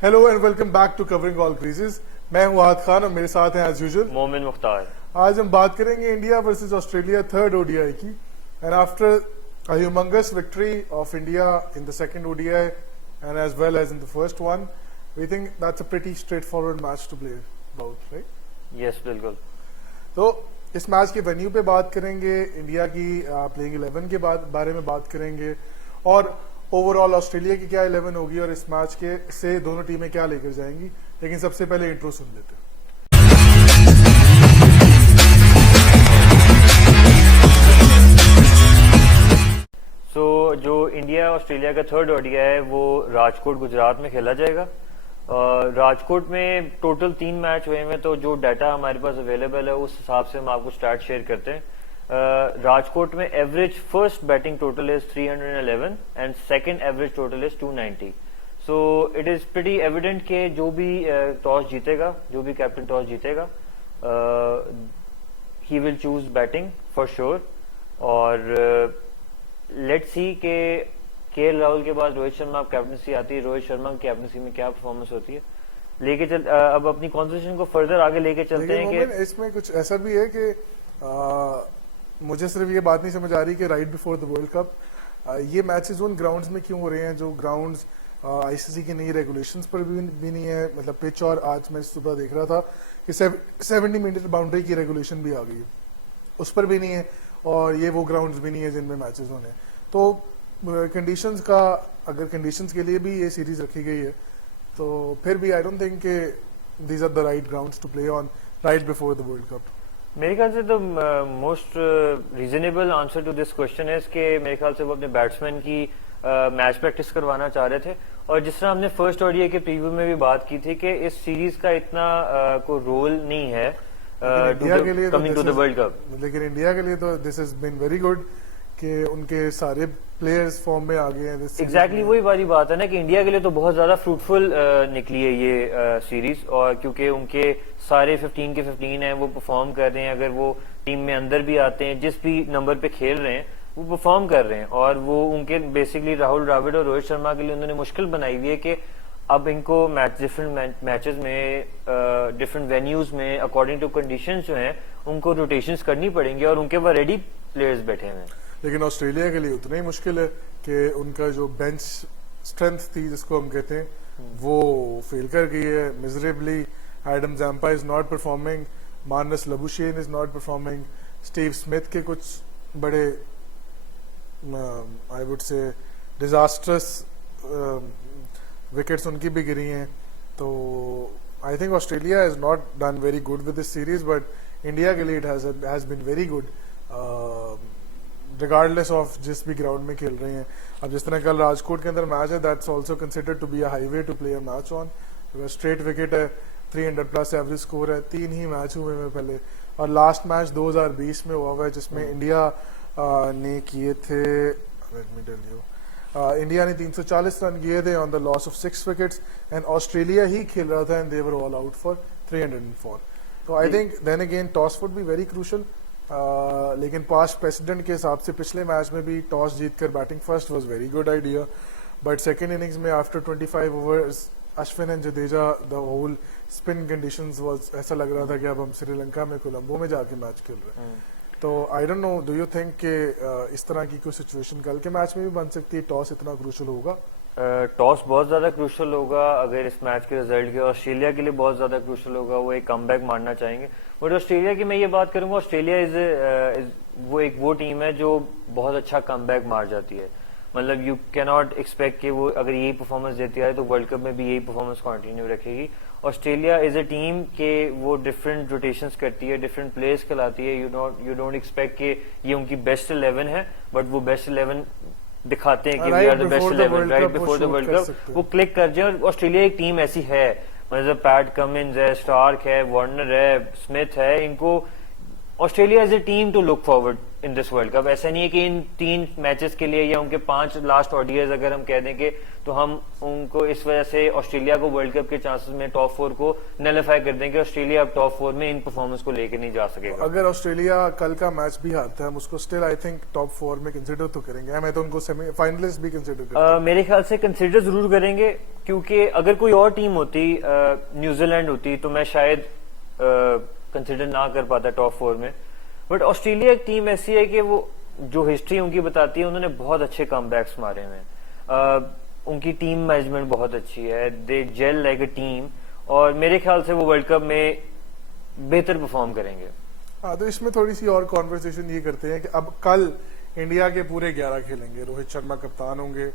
Hello and welcome back to covering all creases. मैं हूं आहद खान और मेरे साथ हैं एज यूजुअल मोमिन मुख्तार। आज हम बात करेंगे India versus Australia third ODI की। And after a humongous victory of India in the second ODI and as well as in the first one, we think that's a pretty straightforward match to play about, right? Yes बिल्कुल। तो इस match के venue पे बात करेंगे, India की playing 11 के बारे में बात करेंगे और ओवरऑल ऑस्ट्रेलिया की क्या 11 होगी और इस मैच के से दोनों टीमें क्या लेकर जाएंगी। लेकिन सबसे पहले इंट्रो सुन लेते हैं। सो जो इंडिया ऑस्ट्रेलिया का थर्ड ओडीआई है वो राजकोट गुजरात में खेला जाएगा। राजकोट में टोटल 3 मैच हुए हैं, तो जो डाटा हमारे पास अवेलेबल है उस हिसाब से हम आपको स्टार्ट शेयर करते हैं। राजकोट में average first batting total is 311 and second average total is 290। So it is pretty evident कि जो भी टॉस जीतेगा, जो भी कैप्टन टॉस जीतेगा, he will choose batting for sure. और लेट्स सी के राहुल के बाद रोहित शर्मा कैप्टनसी आती है, रोहित शर्मा की कैप्टनसी में क्या परफॉर्मेंस होती है। लेके चल अब अपनी कॉन्वर्सेशन को फर्दर आगे लेके चलते हैं कि इसमें कुछ ऐसा भी है कि मुझे सिर्फ ये बात नहीं समझ आ रही कि right before the world cup ये मैचेस उन ग्राउंड्स में क्यों हो रहे हैं जो ग्राउंड्स आईसीसी की नई रेगुलेशंस पर भी नहीं है। मतलब पिच, और आज मैं सुबह देख रहा था कि 70 मीटर बाउंड्री की रेगुलेशन भी आ गई है, उस पर भी नहीं है, और ये वो ग्राउंड्स भी नहीं है जिनमें मैचेस होने। तो कंडीशंस का, अगर कंडीशंस के लिए भी ये सीरीज रखी गई है तो फिर भी आई डोंट थिंक कि these are the right grounds to play on right before the world Cup. मेरे ख्याल से तो most reasonable answer to this question है कि मेरे ख्याल से वो अपने बैट्समैन की मैच प्रैक्टिस करवाना चाह रहे थे। और जिस तरह हमने फर्स्ट ओडीआई के प्रीव्यू में भी बात की थी कि इस सीरीज का इतना कोई रोल नहीं है coming to the world Cup. लेकिन इंडिया के लिए तो this has been very good कि उनके सारे प्लेयर्स फॉर्म में आ गए हैं। एग्जैक्टली वही वाली बात है ना कि इंडिया के लिए तो बहुत ज्यादा फ्रूटफुल निकली है ये सीरीज, और क्योंकि उनके सारे 15 के 15 हैं वो परफॉर्म कर रहे हैं। अगर वो टीम में अंदर भी आते हैं, जिस भी नंबर पे खेल रहे हैं वो परफॉर्म कर रहे हैं। और वो उनके बेसिकली राहुल द्रविड़ और रोहित शर्मा के लिए उन्होंने मुश्किल बनाई हुई है कि अब इनको डिफरेंट मैचेस में डिफरेंट वेन्यूज में अकॉर्डिंग टू कंडीशंस जो हैं उनको रोटेशंस करनी पड़ेंगी, और उनके पास रेडी प्लेयर्स बैठे हैं। लेकिन ऑस्ट्रेलिया के लिए उतना ही मुश्किल है कि उनका जो बेंच स्ट्रेंथ थी जिसको हम कहते हैं वो फेल कर गई है miserably. Adam Zampa is not performing, Marnus Labuschagne is not performing, Steve Smith के कुछ बड़े I would say disastrous wickets उनकी भी गिरी हैं। तो I think Australia is not done very good with this series, but India के लिए it has been very good regardless of जिस भी ग्राउंड में खेल रहे हैं। अब जिस तरह कल राजकोट के अंदर मैच है, that's also considered to be a highway to play a match on. Straight wicket है, 300 प्लस एवरेज स्कोर है, 3 ही मैच हुए हैं पहले, और लास्ट मैच 2020 में हुआ है जिसमें इंडिया ने किए थे, let me tell you, India ने 340 रन किए थे on the loss of 6 wickets, and Australia ही खेल रहा था and they were all out for 304। तो I think then again toss would be very crucial. लेकिन पास्ट प्रेसिडेंट के हिसाब से पिछले मैच में भी टॉस जीतकर batting first was very good idea, but second innings में after 25 overs Ashwin and Jadeja the whole spin conditions was, ऐसा लग रहा था कि अब हम श्रीलंका में कोलंबो में जाके मैच खेल रहे हैं। तो I don't know, do you think कि इस तरह की कोई सिचुएशन कल के मैच में भी बन सकती है? टॉस इतना क्रूशल होगा? टॉस बहुत ज्यादा क्रूशल होगा अगर इस मैच के रिजल्ट के, ऑस्ट्रेलिया के लिए बहुत ज्यादा क्रूशल होगा। वो एक कमबैक मारना चाहेंगे। बट ऑस्ट्रेलिया की मैं ये बात करूंगा, ऑस्ट्रेलिया इज वो टीम है जो बहुत अच्छा कमबैक मार जाती है। मतलब यू कैन नॉट एक्सपेक्ट कि वो अगर यही परफॉर्मेंस देती है तो वर्ल्ड कप में भी यही परफॉर्मेंस कंटिन्यू रखेगी। ऑस्ट्रेलिया इज अ टीम के वो डिफरेंट रोटेशंस करती है, डिफरेंट प्लेयर्स खिलाती है। यू डोंट एक्सपेक्ट कि ये उनकी बेस्ट 11 है, बट वो बेस्ट 11 दिखाते हैं कि we are the best 11 right before the world cup. वो क्लिक कर जाए, और ऑस्ट्रेलिया एक टीम ऐसी है, मतलब पैट कमिंस है, स्टार्क है, वार्नर है, स्मिथ है, इनको Australia is a team to look forward in this world cup. ऐसा नहीं है कि इन 3 मैचेस के लिए या उनके 5 लास्ट ओडीआईज अगर हम कह देंगे तो हम उनको इस वजह से ऑस्ट्रेलिया को वर्ल्ड कप के चांसेस में टॉप 4 को नलिफाई कर देंगे। ऑस्ट्रेलिया अब टॉप 4 में इन परफॉर्मेंस को लेकर नहीं जा सकेगा। अगर ऑस्ट्रेलिया कल का मैच भी हारता है हम उसको स्टिल आई थिंक टॉप 4 में कंसीडर तो करेंगे। मैं तो उनको सेमीफाइनलिस्ट भी कंसीडर करता हूं। मेरे ख्याल से कंसीडर जरूर करेंगे, क्योंकि अगर कोई और टीम होती, न्यूजीलैंड होती, तो मैं शायद कंसीडर ना कर पाता टॉप 4 में। बट ऑस्ट्रेलिया एक टीम ऐसी है कि वो जो हिस्ट्री उनकी बताती है, उन्होंने बहुत अच्छे कमबैक्स मारे हुए हैं। उनकी टीम मैनेजमेंट बहुत अच्छी है, दे जेल लाइक अ टीम, और मेरे ख्याल से वो वर्ल्ड कप में बेहतर परफॉर्म करेंगे। हाँ, तो इसमें थोड़ी सी और कॉन्वर्सेशन ये करते हैं कि अब कल इंडिया के पूरे 11 खेलेंगे, रोहित शर्मा कप्तान होंगे,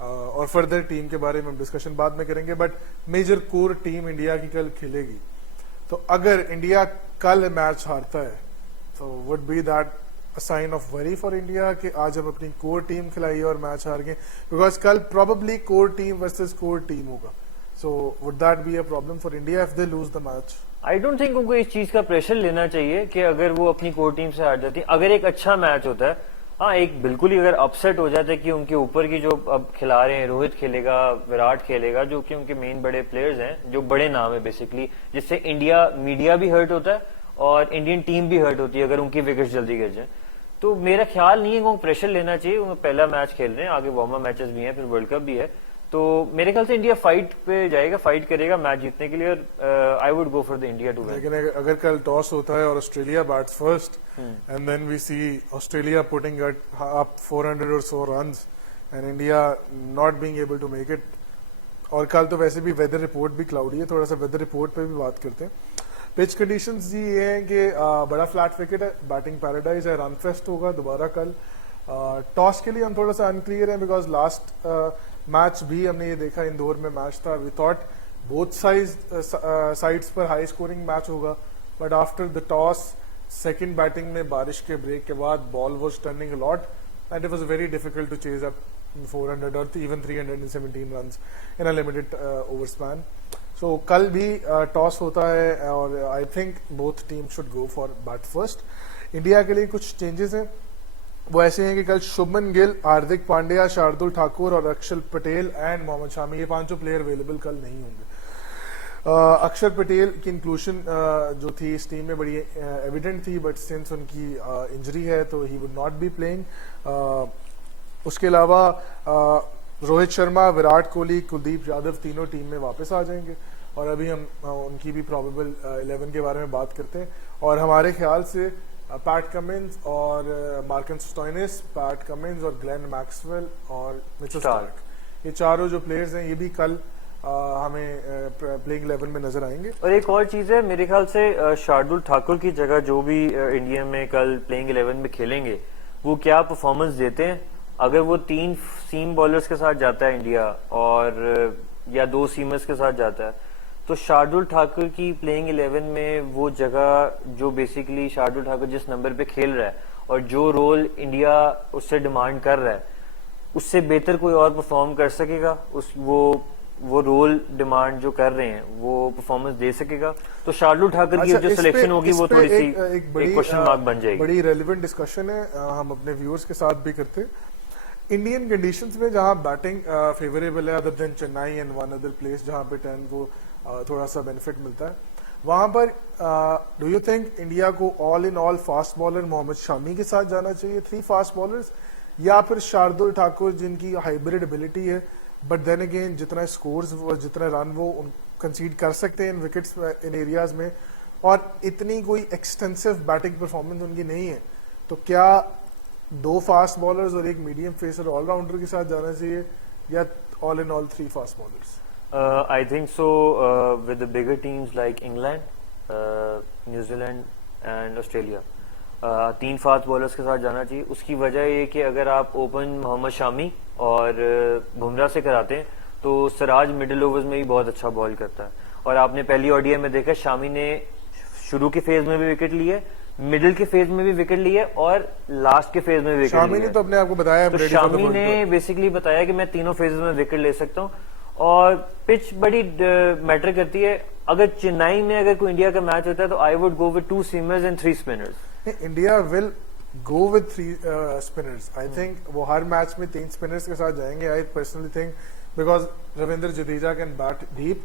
और फर्दर टीम के बारे में हम डिस्कशन बाद में करेंगे। But major core team India की कल खेलेगी। तो अगर इंडिया कल मैच हारता है तो would be that a sign of worry for India कि आज हम अपनी कोर टीम खिलाई और मैच हार गए, बिकॉज कल probably core team versus core team होगा। So would that be a problem for India if they lose the match? I don't think उनको इस चीज का प्रेशर लेना चाहिए कि अगर वो अपनी कोर टीम से हार जाती। अगर एक अच्छा मैच होता है, हाँ, एक बिल्कुल ही अगर अपसेट हो जाता है कि उनके ऊपर की जो अब खिला रहे हैं, रोहित खेलेगा, विराट खेलेगा, जो कि उनके मेन बड़े प्लेयर्स हैं, जो बड़े नाम है बेसिकली, जिससे इंडिया मीडिया भी हर्ट होता है और इंडियन टीम भी हर्ट होती है अगर उनकी विकेट्स जल्दी गिर जाए। तो मेरा ख्याल नहीं है उनको प्रेशर लेना चाहिए। वो पहला मैच खेल रहे हैं, आगे वार्म अप मैचेस भी हैं, फिर वर्ल्ड कप भी है। तो मेरे ख्याल से इंडिया फाइट पे जाएगा, फाइट करेगा मैच जीतने के लिए, और I would go for the India to win. लेकिन अगर कल टॉस होता है और Australia bats first and then we see Australia putting up 400 और so runs and India not being able to make it, और कल तो वैसे भी वेदर रिपोर्ट भी क्लाउडी है, थोड़ा सा वेदर रिपोर्ट पे भी बात करते हैं। पिच कंडीशंस जी ये हैं कि बड़ा फ्लैट विकेट है, बैटिंग पैराडाइज है, रन फेस्ट होगा दोबारा कल। टॉस के लिए हम थोड़ा सा अनक्लियर है, बिकॉज लास्ट मैच भी हमने ये देखा, इंदौर में मैच था, वी थॉट बोथ साइड्स पर हाई स्कोरिंग मैच होगा, but after the toss second batting में बारिश के ब्रेक के बाद ball was turning a lot and it was very difficult to chase up 400 और even 317 runs in a limited over span. So कल भी toss होता है और I think both team should go for bat first. India के लिए कुछ changes हैं, वो ऐसे हैं कि कल शुभमन गिल, हार्दिक पांड्या, शार्दुल ठाकुर और अक्षर पटेल एंड मोहम्मद शामी, ये 5 प्लेयर अवेलेबल कल नहीं होंगे। अक्षर पटेल की इंक्लूशन जो थी इस टीम में बड़ी एविडेंट थी, बट सिंस उनकी इंजरी है तो he would not be playing. उसके अलावा रोहित शर्मा, विराट कोहली, कुलदीप यादव तीनों टीम में वापस आ जाएंगे, और अभी हम उनकी भी प्रोबेबल 11 के बारे में बात करते हैं। और हमारे ख्याल से पैट कमिंस और मार्कस स्टोइनिस, पैट कमिंस और ग्लेन मैक्सवेल और मिचेल स्टार्क, ये चारों जो प्लेयर्स हैं ये भी कल हमें प्लेइंग 11 में नजर आएंगे। और एक और चीज है, मेरे ख्याल से शार्दुल ठाकुर की जगह जो भी इंडिया में कल प्लेइंग 11 में खेलेंगे वो क्या परफॉर्मेंस देते हैं। अगर वो 3 सीम बॉलर्स के साथ जाता है इंडिया, और या 2 सीमर्स के साथ जाता है, तो शार्दुल ठाकुर की प्लेइंग 11 में वो जगह जो बेसिकली शार्दुल ठाकुर जिस नंबर पे खेल रहा है और जो रोल इंडिया उससे डिमांड कर रहा है, उससे बेहतर कोई और परफॉर्म कर सकेगा? वो रोल डिमांड जो कर रहे हैं वो परफॉर्मेंस दे सकेगा? तो शार्दुल ठाकुर की जो सिलेक्शन होगी वो थोड़ी सी एक क्वेश्चन मार्क बन जाएगी। बड़ी रेलिवेंट डिस्कशन है, हम अपने व्यूअर्स के साथ भी करते हैं। इंडियन कंडीशंस में जहां बैटिंग फेवरेबल है, other than Chennai and one other place जहां पे 10 को थोड़ा सा बेनिफिट मिलता है, वहां पर डू यू थिंक इंडिया को all in all fast bowler Mohammed Shami के साथ जाना चाहिए, 3 फास्ट बॉलर्स, या फिर शार्दुल ठाकुर जिनकी हाइब्रिड एबिलिटी है, बट देन अगेन जितना स्कोर्स और जितना रन वो कंसीड कर सकते हैं इन विकेट्स इन एरियाज में, और इतनी कोई एक्सटेंसिव बैटिंग परफॉर्मेंस उनकी नहीं है, तो क्या 2 फास्ट बॉलर्स और एक मीडियम पेसर ऑलराउंडर के साथ जाना चाहिए, या all in all 3 fast bowlers? I think so. With the bigger teams like England, New Zealand and Australia, 3 fast bowlers के साथ जाना चाहिए। उसकी वजह ये कि अगर आप ओपन मोहम्मद शामी और बुमराह से कराते हैं तो सिराज मिडिल ओवर्स में भी बहुत अच्छा बॉल करता है, और आपने पहली ओडीआई में देखा शामी ने शुरू के फेज में भी विकेट लिए, मिडिल के फेज में भी विकेट लिए और लास्ट के फेज में भी विकेट शामी ने तो अपने आप को बताया, तो शामी ने बेसिकली बताया कि मैं तीनों फेजेस में विकेट ले सकता हूँ, और पिच बड़ी मैटर करती है। अगर चेन्नई में अगर कोई इंडिया का मैच होता है तो I would go with 2 seamers and 3 spinners. India will go with 3 spinners I think वो हर मैच में 3 स्पिनर्स के साथ जाएंगे I personally think because Ravindra Jadeja can bat deep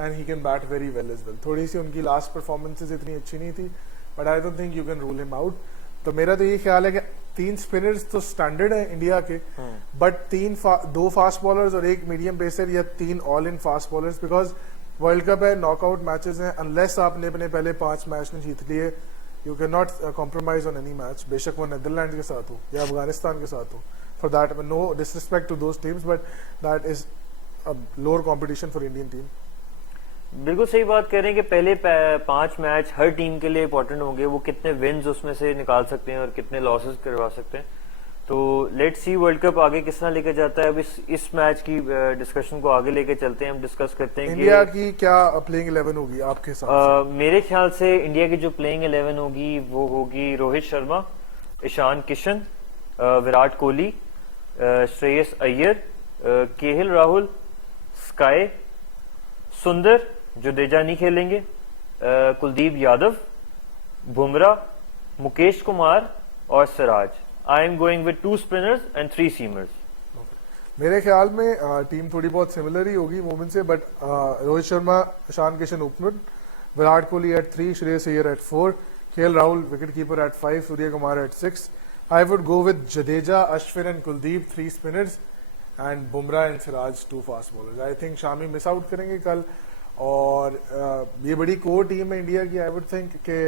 and he can bat very well as well थोड़ी सी उनकी last performances इतनी अच्छी नहीं थी but I don't think you can rule him out तो मेरा तो ये ख्याल है कि 3 स्पिनर्स तो स्टैंडर्ड है इंडिया के बट 2 फास्ट बॉलर्स और 1 मीडियम पेसर या 3 all in fast bowlers because world cup है नॉकआउट मैचेस हैं अनलेस आपने अपने पहले 5 मैच में जीत लिए you can not compromise on any match बेशक वो नीदरलैंड के साथ हो या अफगानिस्तान के साथ हो for that no disrespect to those teams but that is a lower competition for Indian team बिल्कुल सही बात कह रहे हैं कि पहले 5 मैच हर टीम के लिए इंपॉर्टेंट होंगे वो कितने विन्स उसमें से निकाल सकते हैं और कितने लॉसेस करवा सकते हैं तो लेट्स सी वर्ल्ड कप आगे किस तरह लेकर जाता है अब इस मैच की डिस्कशन को आगे लेकर चलते हैं हम डिस्कस करते हैं इंडिया की क्या प्लेइंग 11 होगी आपके हिसाब से मेरे ख्याल से इंडिया की जो प्लेइंग 11 होगी वो होगी रोहित शर्मा ईशान किशन विराट कोहली श्रेयस अय्यर केएल राहुल स्काई सुंदर जडेजा नहीं खेलेंगे कुलदीप यादव बुमराह मुकेश कुमार और Siraj I am going with 2 spinners and 3 seamers मेरे ख्याल में टीम थोड़ी बहुत सिमिलर ही होगी मोमेंट से but Rohit Sharma Ishan Kishan opener Virat Kohli at 3 Shreyas Iyer at 4 KL Rahul wicket keeper at 5 Surya Kumar at 6 I would go with Jadeja Ashwin and Kuldeep 3 spinners and Bumrah and Siraj 2 fast bowlers I think Shami miss out करेंगे कल और ये बड़ी कोर टीम है इंडिया की आई वुड थिंक कि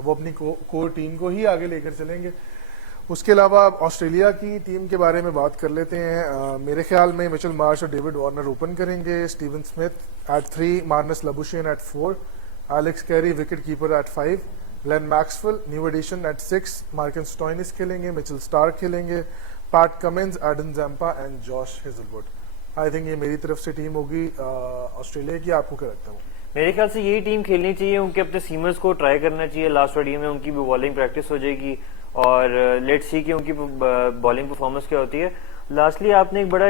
वो अपनी कोर टीम को ही आगे लेकर चलेंगे उसके अलावा ऑस्ट्रेलिया की टीम के बारे में बात कर लेते हैं मेरे ख्याल में मिचेल मार्श और डेविड वार्नर ओपन करेंगे Steven Smith at 3 Marnus Labuschagne at 4 Alex Carey wicket keeper at 5 Glenn Maxwell new addition at 6 Marcus Stoinis खेलेंगे मिचेल स्टार्क खेलेंगे Pat Cummins Adam Zampa and Josh Hazlewood I think ये मेरी तरफ से team होगी Australia की आपको क्या लगता है मेरे ख्याल से यही टीम खेलनी चाहिए उनके अपने सीमर्स को ट्राई करना चाहिए लास्ट ओडीआई में उनकी भी बॉलिंग प्रैक्टिस हो जाएगी और लेट्स सी कि उनकी बॉलिंग परफॉर्मेंस क्या होती है लास्टली आपने एक बड़ा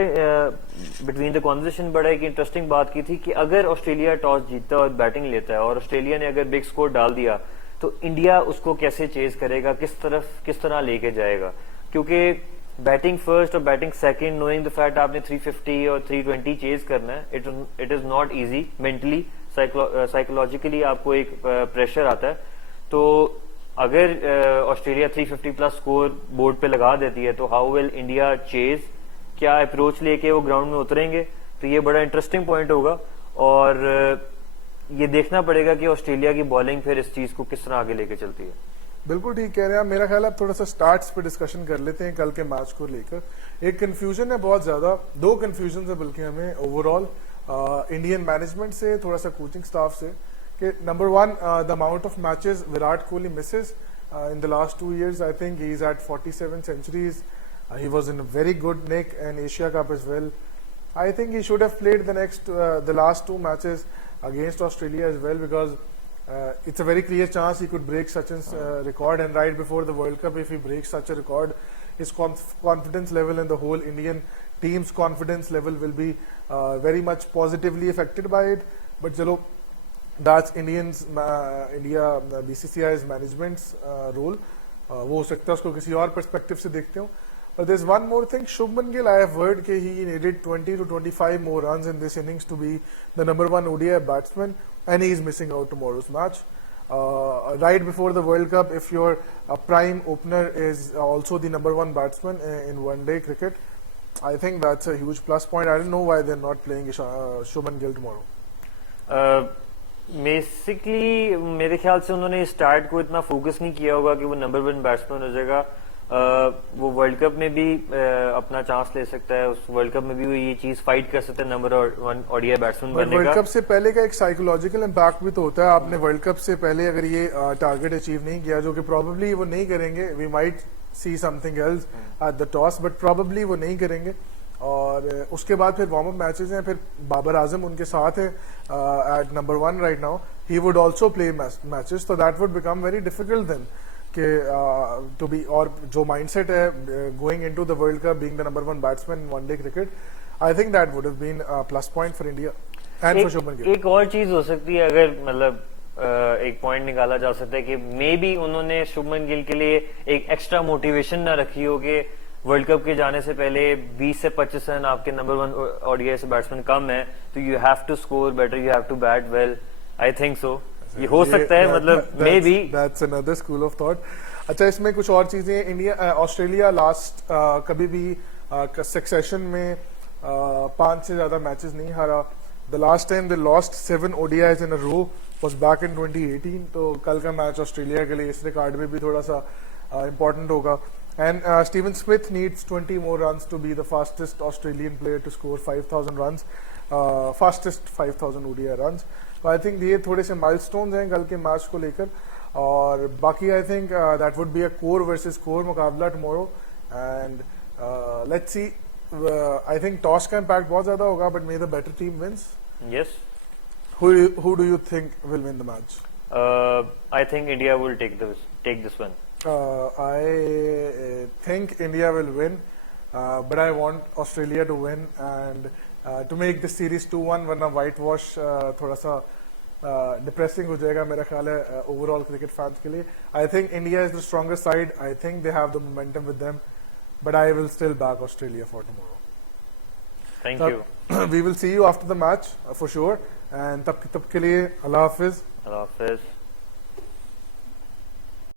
बिटवीन द कॉन्वर्सेशन बड़ा एक इंटरेस्टिंग बात की थी कि अगर ऑस्ट्रेलिया टॉस जीतता है और बैटिंग लेता है और ऑस्ट्रेलिया ने अगर बिग स्कोर डाल दिया तो इंडिया उसको कैसे चेज करेगा किस तरह लेके जाएगा क्योंकि बैटिंग फर्स्ट और batting second knowing the fact आपने 350 और 320 चेज करना है it is not easy mentally psychologically आपको एक प्रेशर आता है तो अगर ऑस्ट्रेलिया 350 प्लस स्कोर बोर्ड पे लगा देती है तो हाउ विल इंडिया चेज क्या अप्रोच लेके वो ग्राउंड में उतरेंगे तो ये बड़ा इंटरेस्टिंग पॉइंट होगा और ये देखना पड़ेगा कि ऑस्ट्रेलिया की बॉलिंग फिर इस चीज को किस तरह आगे लेके चलती है बिल्कुल ठीक कह रहे हैं मेरा ख्याल है थोड़ा सा स्टार्ट्स पे डिस्कशन कर लेते हैं कल के मैच को लेकर एक कंफ्यूजन है बहुत ज्यादा 2 कंफ्यूजन है बल्कि हमें ओवरऑल इंडियन मैनेजमेंट से थोड़ा सा कोचिंग स्टाफ से कि number 1 the amount of matches Virat Kohli misses in the last 2 years I think he is at 47 centuries he was in a very good nick in Asia Cup as well I think he should have played the last 2 matches against Australia as well because it's a very clear chance he could break Sachin's record and right before the World Cup if he breaks such a record his confidence level and the whole Indian team's confidence level will be very much positively affected by it but chalo that's India BCCI's management's role वो हो सकता है उसको किसी और perspective से देखते हो but there's one more thing Shubman Gill I have heard that he needed 20 to 25 more runs in this innings to be the number 1 ODI batsman and he is missing out tomorrow's match right before the World Cup if your prime opener is also the number 1 batsman in one day cricket I think that's a huge plus point I don't know why they're not playing Shubman Gill tomorrow basically मेरे ख्याल से उन्होंने start को इतना focus नहीं किया होगा कि वो नंबर 1 बैट्समैन हो जाएगा वो वर्ल्ड कप में भी अपना चांस ले सकता है उस वर्ल्ड कप में भी वो ये चीज फाइट कर सकता है नंबर 1 ओडीआई बैट्समैन बनने का वर्ल्ड कप से पहले का एक साइकोलॉजिकल इम्पैक्ट भी तो होता है आपने वर्ल्ड कप से पहले अगर ये टारगेट अचीव नहीं किया जो कि प्रोबेबली वो नहीं करेंगे we might see something else at the toss but probably वो नहीं करेंगे और उसके बाद फिर वार्म अप मैचेस हैं फिर बाबर आजम उनके साथ है at number 1 right now he would also play matches तो that would become very difficult then कि टू बी और जो माइंडसेट है going into the world cup being the number 1 batsman in one day cricket I think that would have been plus point for India and for Shubman Gill एक और चीज हो सकती है अगर मतलब एक पॉइंट निकाला जा सकता है कि मे बी उन्होंने शुभमन गिल के लिए एक एक्स्ट्रा मोटिवेशन ना रखी हो कि वर्ल्ड कप के जाने से पहले 20 से 25 रन आपके नंबर 1 ओडीआई से बैट्समैन कम है, तो you have to score better, you have to bat well. I think so, ये हो सकता है, मतलब maybe that's another school of thought. अच्छा, इसमें कुछ और चीजें, इंडिया ऑस्ट्रेलिया लास्ट कभी भी सक्सेशन में 5 से ज्यादा मैचेस नहीं हारा। The last time they lost 7 ODIs in a row was back in 2018। तो कल का मैच ऑस्ट्रेलिया के लिए इस रिकॉर्ड में भी थोड़ा सा इंपॉर्टेंट होगा। And Steven Smith needs 20 more runs to be the fastest Australian player to score 5,000 runs, fastest 5,000 ODI runs। तो आई थिंक ये थोड़े से माइलस्टोन्स हैं कल के मैच को लेकर। और बाकी I think that would be a core versus core मुकाबला tomorrow. And let's see, I think toss का इम्पैक्ट बहुत ज्यादा होगा, but may the better team wins. Yes, who do you think will win the match? I think India will take this one. I think India will win, but I want Australia to win and to make the series 2-1, वरना white wash थोड़ा सा depressing हो जाएगा मेरा ख्याल है overall cricket fans के लिए। I think India is the stronger side. I think they have the momentum with them, but I will still back Australia for tomorrow. Thank you. We will see you after the match for sure, and तब के लिए अल्लाह हाफिज। Allah Hafiz.